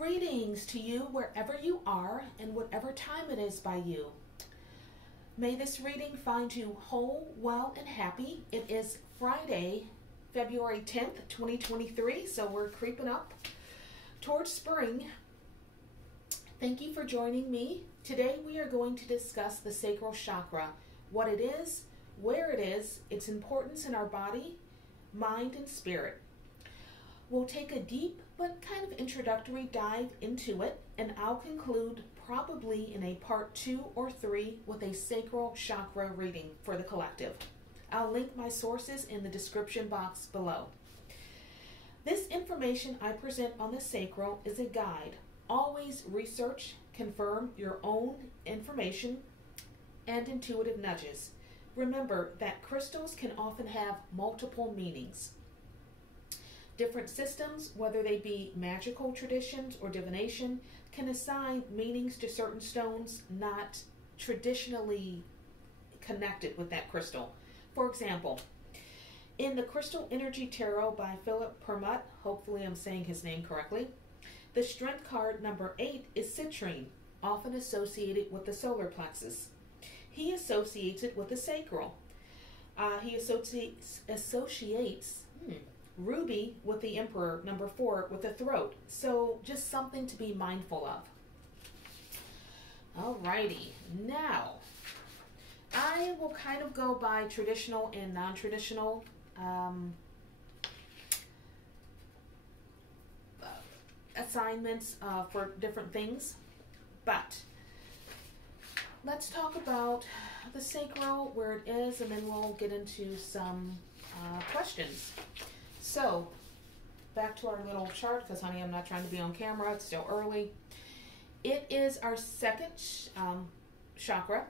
Greetings to you wherever you are and whatever time it is by you. May this reading find you whole, well, and happy. It is Friday, February 10th, 2023, so we're creeping up towards spring. Thank you for joining me. Today we are going to discuss the sacral chakra, what it is, where it is, its importance in our body, mind, and spirit. We'll take a deep but kind of introductory dive into it, and I'll conclude probably in a part 2 or 3 with a sacral chakra reading for the collective. I'll link my sources in the description box below. This information I present on the sacral is a guide. Always research, confirm your own information, and intuitive nudges. Remember that crystals can often have multiple meanings. Different systems, whether they be magical traditions or divination, can assign meanings to certain stones not traditionally connected with that crystal. For example, in the Crystal Energy Tarot by Phillip Permutt, hopefully I'm saying his name correctly, the strength card number 8 is citrine, often associated with the solar plexus. He associates it with the sacral. He associates ruby with the emperor, number 4, with the throat. So just something to be mindful of. Alrighty, now I will kind of go by traditional and non-traditional assignments for different things, but let's talk about the sacral, where it is, and then we'll get into some questions. So, back to our little chart, because honey, I'm not trying to be on camera, it's still early. It is our second chakra.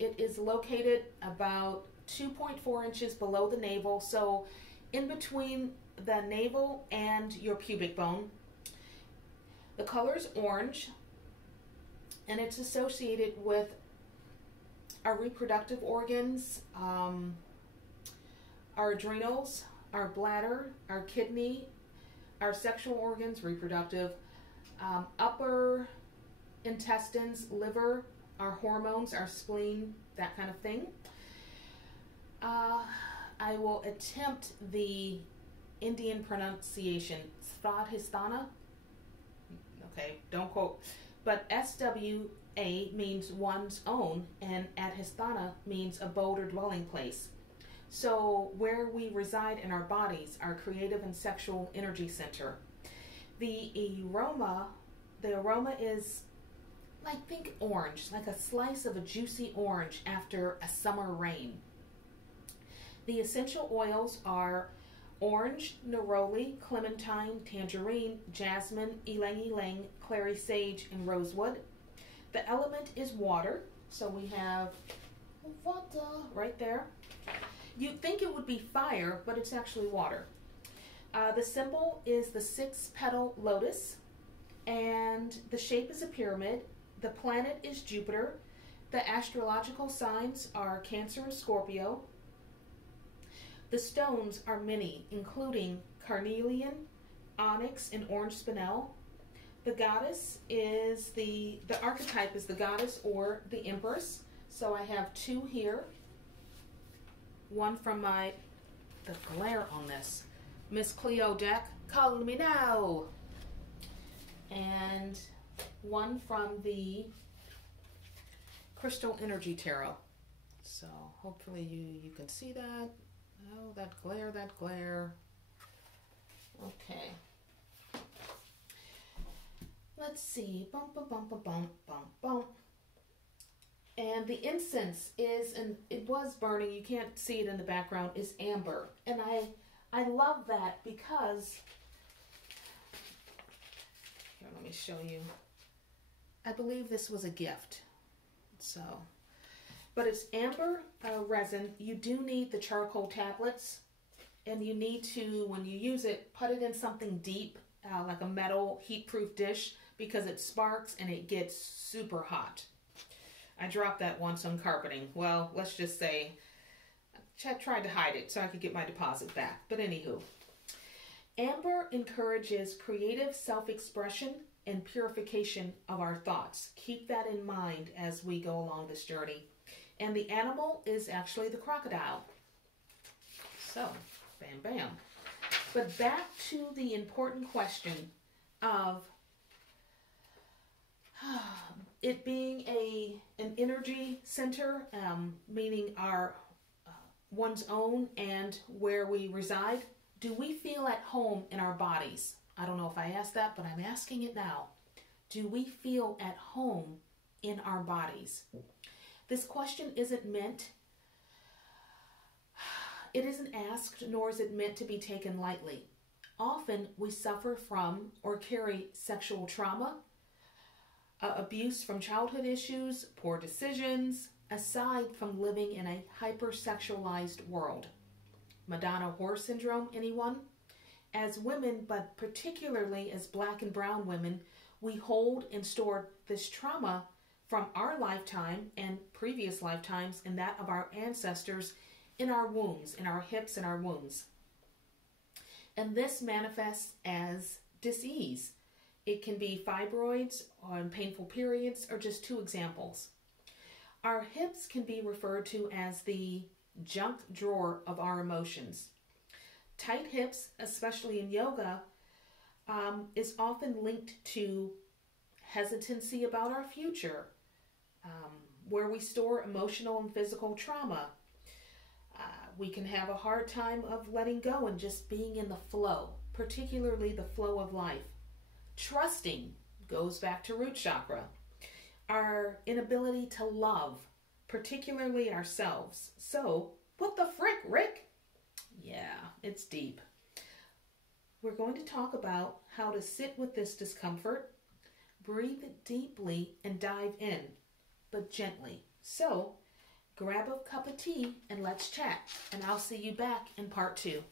It is located about 2.4 inches below the navel, so in between the navel and your pubic bone. The color is orange, and it's associated with our reproductive organs, our adrenals, our bladder, our kidney, our sexual organs, reproductive, upper intestines, liver, our hormones, our spleen, that kind of thing. I will attempt the Indian pronunciation, Swadhisthana. Okay, don't quote. But SWA means one's own, and Adhisthana means abode or dwelling place. So where we reside in our bodies, our creative and sexual energy center. The aroma is like, think orange, like a slice of a juicy orange after a summer rain. The essential oils are orange, neroli, clementine, tangerine, jasmine, ylang-ylang, clary sage, and rosewood. The element is water, so we have water right there. You'd think it would be fire, but it's actually water. The symbol is the 6-petal lotus, and the shape is a pyramid. The planet is Jupiter. The astrological signs are Cancer and Scorpio. The stones are many, including carnelian, onyx, and orange spinel. The goddess is the archetype is the goddess or the empress. So I have 2 here. One from the glare on this, Miss Cleo deck, Call Me Now. And one from the Crystal Energy Tarot. So hopefully you can see that. Oh, that glare. Okay. Let's see. Bump, bump, bump, bump, bump, bump, bump. And the incense is, and it was burning, you can't see it in the background, is amber. And I love that because, here, let me show you. I believe this was a gift. So, but it's amber resin. You do need the charcoal tablets, and you need to, when you use it, put it in something deep, like a metal heat-proof dish, because it sparks and it gets super hot. I dropped that once on carpeting. Well, let's just say I tried to hide it so I could get my deposit back. But anywho, Amber encourages creative self-expression and purification of our thoughts. Keep that in mind as we go along this journey. And the animal is actually the crocodile. So, bam, bam. But back to the important question of it being an energy center, meaning our one's own and where we reside. Do we feel at home in our bodies? I don't know if I asked that, but I'm asking it now. Do we feel at home in our bodies? This question isn't asked, nor is it meant to be taken lightly. Often we suffer from or carry sexual trauma, abuse from childhood issues, poor decisions, aside from living in a hypersexualized world. Madonna whore syndrome, anyone? As women, but particularly as Black and brown women, we hold and store this trauma from our lifetime and previous lifetimes and that of our ancestors in our wombs, in our hips and our wombs. And this manifests as dis-ease. It can be fibroids or painful periods, or just two examples. Our hips can be referred to as the junk drawer of our emotions. Tight hips, especially in yoga, is often linked to hesitancy about our future, where we store emotional and physical trauma. We can have a hard time of letting go and just being in the flow, particularly the flow of life. Trusting goes back to root chakra. Our inability to love, particularly ourselves. So, what the frick, Rick? Yeah, it's deep. We're going to talk about how to sit with this discomfort, breathe deeply, and dive in, but gently. So, grab a cup of tea and let's chat, and I'll see you back in part 2.